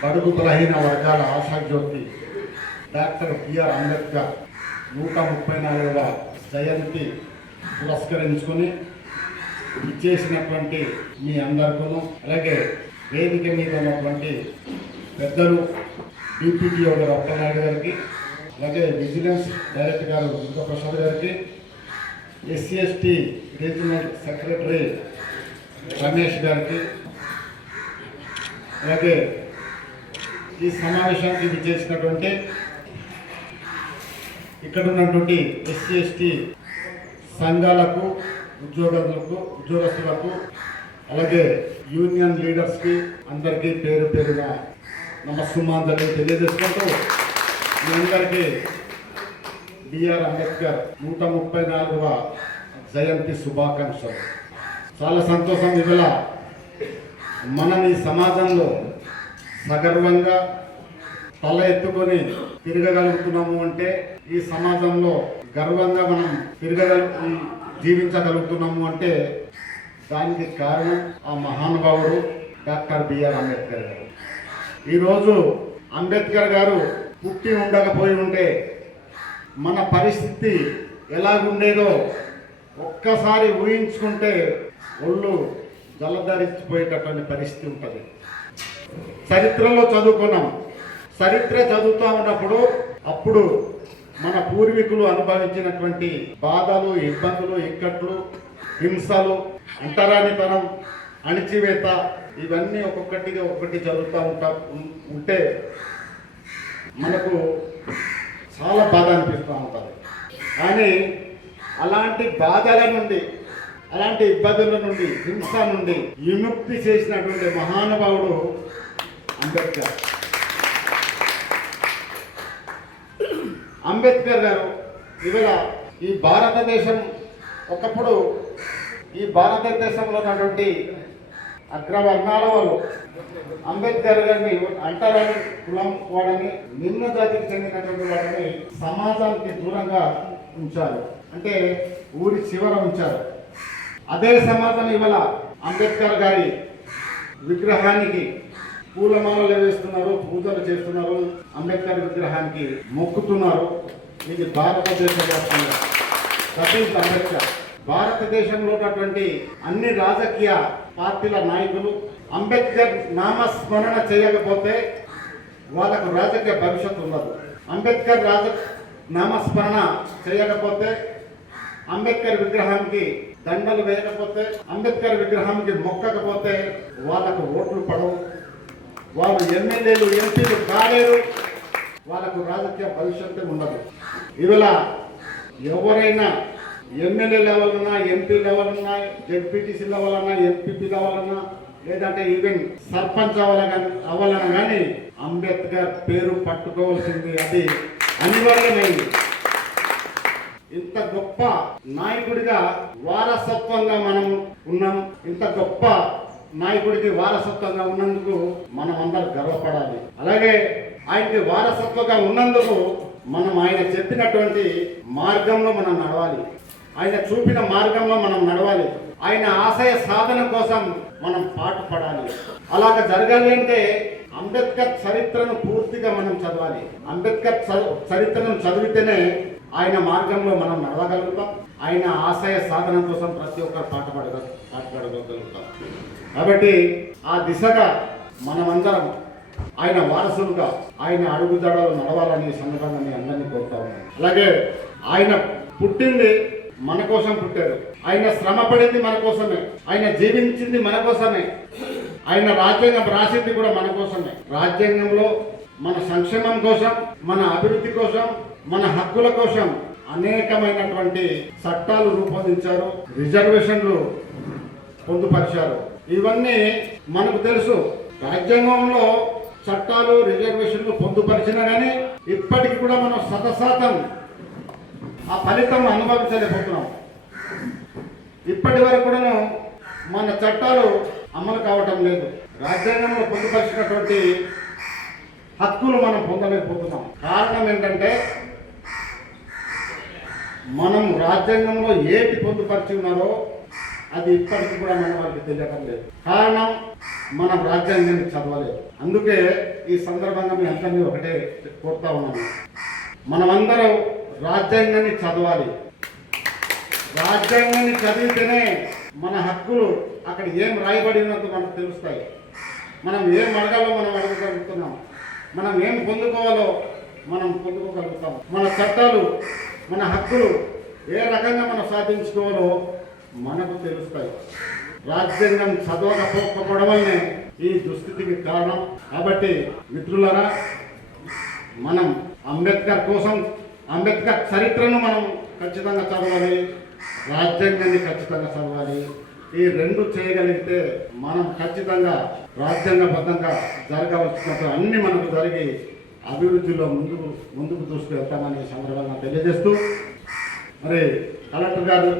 బడుగు బలహీన వర్గాల ఆశాజ్యోతి డాక్టర్ బిఆర్ అంబేద్కర్ నూట ముప్పై నాలుగవ జయంతి పురస్కరించుకొని ఇచ్చేసినటువంటి మీ అందరికీ అలాగే వేదిక మీద ఉన్నటువంటి పెద్దలు డిపిటిఓ గారు అప్పనాయుడు గారికి అలాగే విజిలెన్స్ డైరెక్టర్ గారు దుర్గాప్రసాద్ గారికి SC ST regional secretary Ramesh గారికి అలాగే ఈ సమావేశానికి ఇది చేసినటువంటి ఇక్కడ ఉన్నటువంటి ఎస్సీ ఎస్టీ సంఘాలకు ఉద్యోగులకు ఉద్యోగస్తులకు అలాగే యూనియన్ లీడర్స్కి అందరికీ పేరు పేరుగా నమస్సుమాంజలి తెలియజేసుకుంటూ మీ అందరికీ బిఆర్ అంబేద్కర్ నూట ముప్పై నాలుగవ జయంతి శుభాకాంక్షలు. చాలా సంతోషం ఇవాళ మనం ఈ సమాజంలో సగర్వంగా తల ఎత్తుకొని తిరగగలుగుతున్నాము అంటే ఈ సమాజంలో గర్వంగా మనం తిరగగలు జీవించగలుగుతున్నాము అంటే దానికి కారణం ఆ మహానుభావుడు డాక్టర్ బిఆర్ అంబేద్కర్ గారు. ఈరోజు అంబేద్కర్ గారు పుట్టి ఉండకపోయి ఉంటే మన పరిస్థితి ఎలాగుండేదో ఒక్కసారి ఊహించుకుంటే ఒళ్ళు జలధరించిపోయేటటువంటి పరిస్థితి ఉంటుంది. చరిత్రలో చదువుకున్నాం. చరిత్ర చదువుతూ ఉన్నప్పుడు అప్పుడు మన పూర్వీకులు అనుభవించినటువంటి బాధలు ఇబ్బందులు ఇక్కట్లు హింసలు అంటరానితనం అణిచివేత ఇవన్నీ ఒక్కొక్కటిగా ఒక్కటి చదువుతూ ఉంటా ఉంటే మనకు చాలా బాధ అనిపిస్తూ ఉంటుంది. కానీ అలాంటి బాధల నుండి అలాంటి ఇబ్బందుల నుండి హింస నుండి విముక్తి చేసినటువంటి మహానుభావుడు అంబేద్కర్. అంబేద్కర్ గారు ఇవాళ ఈ భారతదేశం ఒకప్పుడు ఈ భారతదేశంలో ఉన్నటువంటి అగ్రవర్ణాల వాళ్ళు అంబేద్కర్ గారిని అంటారని కులం వాడని నిమ్న జాతికి చెందినటువంటి వాడిని సమాజానికి దూరంగా ఉంచారు. అంటే ఊరి చివర ఉంచారు. అదే సమాజం ఇవాళ అంబేద్కర్ గారి విగ్రహానికి పూలమాలలు వేస్తున్నారు పూజలు చేస్తున్నారు. అంబేద్కర్ విగ్రహానికి మొక్కుతున్నారు. ఇది భారతదేశ వ్యాప్తంగా సతీష్ అంబేద్కర్. భారతదేశంలో ఉన్నటువంటి అన్ని రాజకీయ పార్టీల నాయకులు అంబేద్కర్ నామస్మరణ చేయకపోతే వాళ్ళకు రాజకీయ భవిష్యత్తు ఉండదు. అంబేద్కర్ రాజ నామస్మరణ చేయకపోతే అంబేద్కర్ విగ్రహానికి దండలు వేయకపోతే అంబేద్కర్ విగ్రహానికి మొక్కకపోతే వాళ్ళకు ఓట్లు పడవు. వాళ్ళు ఎమ్మెల్యేలు ఎంపీలు కాలేరు. వాళ్ళకు రాజకీయ భవిష్యత్తు ఉండదు. ఇవాళ ఎవరైనా ఎమ్మెల్యే లెవెల్ ఉన్నా ఎంపీ లెవెల్ ఉన్నా జెడ్పీటీసీ లెవెల్ అన్నా ఎంపీపీ లెవెల్ అన్నా లేదంటే ఈవెన్ సర్పంచ్ అవ్వాలని అవ్వాలన్నా కానీ అంబేద్కర్ పేరు పట్టుకోవాల్సింది. అది అనివార్యమైంది. ఇంత గొప్ప నాయకుడిగా వారసత్వంగా మనం ఉన్నాం. ఇంత గొప్ప నాయకుడికి వారసత్వంగా ఉన్నందుకు మనం అందరం గర్వపడాలి. అలాగే ఆయనకి వారసత్వంగా ఉన్నందుకు మనం ఆయన చెప్పినటువంటి మార్గంలో మనం నడవాలి. ఆయన చూపిన మార్గంలో మనం నడవాలి. ఆయన ఆశయ సాధన కోసం మనం పాటుపడాలి. అలాగ జరగాలి అంటే అంబేద్కర్ చరిత్రను పూర్తిగా మనం చదవాలి. అంబేద్కర్ చరిత్రను చదివితేనే ఆయన మార్గంలో మనం నడవగలుగుతాం. ఆయన ఆశయ సాధన కోసం ప్రతి ఒక్కరు పాటుపడగ పాటపడగలుగుతాం కాబట్టి ఆ దిశగా మనమందరం ఆయన వారసులుగా ఆయన అడుగుజాడలు నడవాలని ఈ సందర్భంగా మీ అందరినీ కోరుతా అలాగే ఆయన పుట్టింది మన కోసం పుట్టారు. ఆయన శ్రమ పడింది మన కోసమే. ఆయన జీవించింది మన కోసమే. ఆయన రాజ్యాంగం రాసింది కూడా మన కోసమే. రాజ్యాంగంలో మన సంక్షేమం కోసం మన అభివృద్ధి కోసం మన హక్కుల కోసం అనేకమైనటువంటి చట్టాలు రూపొందించారు రిజర్వేషన్లు పొందుపరిచారు. ఇవన్నీ మనకు తెలుసు. రాజ్యాంగంలో చట్టాలు రిజర్వేషన్లు పొందుపరిచినా కానీ ఇప్పటికి కూడా మనం శతశాతం ఆ ఫలితం అనుభవించలేకపోతున్నాం. ఇప్పటి వరకు కూడాను మన చట్టాలు అమలు కావటం లేదు. రాజ్యాంగంలో పొందుపరిచినటువంటి హక్కులు మనం పొందలేకపోతున్నాం. కారణం ఏంటంటే మనం రాజ్యాంగంలో ఏటి పొందుపరిచి ఉన్నారో అది ఇప్పటికి కూడా మన వారికి తెలియటం లేదు. కారణం మనం రాజ్యాంగాన్ని చదవలేదు. అందుకే ఈ సందర్భంగా మీ అందరినీ ఒకటే కోరుతా ఉన్నాను. మనమందరం రాజ్యాంగాన్ని చదవాలి. రాజ్యాంగాన్ని చదివితేనే మన హక్కులు అక్కడ ఏం రాయబడినంత మనకు తెలుస్తాయి. మనం ఏం అడగాలో మనం అడగగలుగుతున్నాం. మనం ఏం పొందుకోవాలో మనం పొందుకోగలుగుతాం. మన చట్టాలు మన హక్కులు ఏ రకంగా మనం సాధించుకోవాలో మనకు తెలుస్తాయి. రాజ్యాంగం చదవకపోవడం వల్లనే ఈ దుస్థితికి కారణం. కాబట్టి మిత్రులరా మనం అంబేద్కర్ కోసం అంబేద్కర్ చరిత్రను మనం ఖచ్చితంగా చదవాలి. రాజ్యాంగాన్ని ఖచ్చితంగా చదవాలి. ఈ రెండు చేయగలిగితే మనం ఖచ్చితంగా రాజ్యాంగబద్ధంగా జరగవలసినట్టు అన్ని మనకు జరిగి అభివృద్ధిలో ముందుకు ముందుకు దూసుకు వెళ్తామని సందర్భంగా తెలియజేస్తూ మరి కలెక్టర్ గారు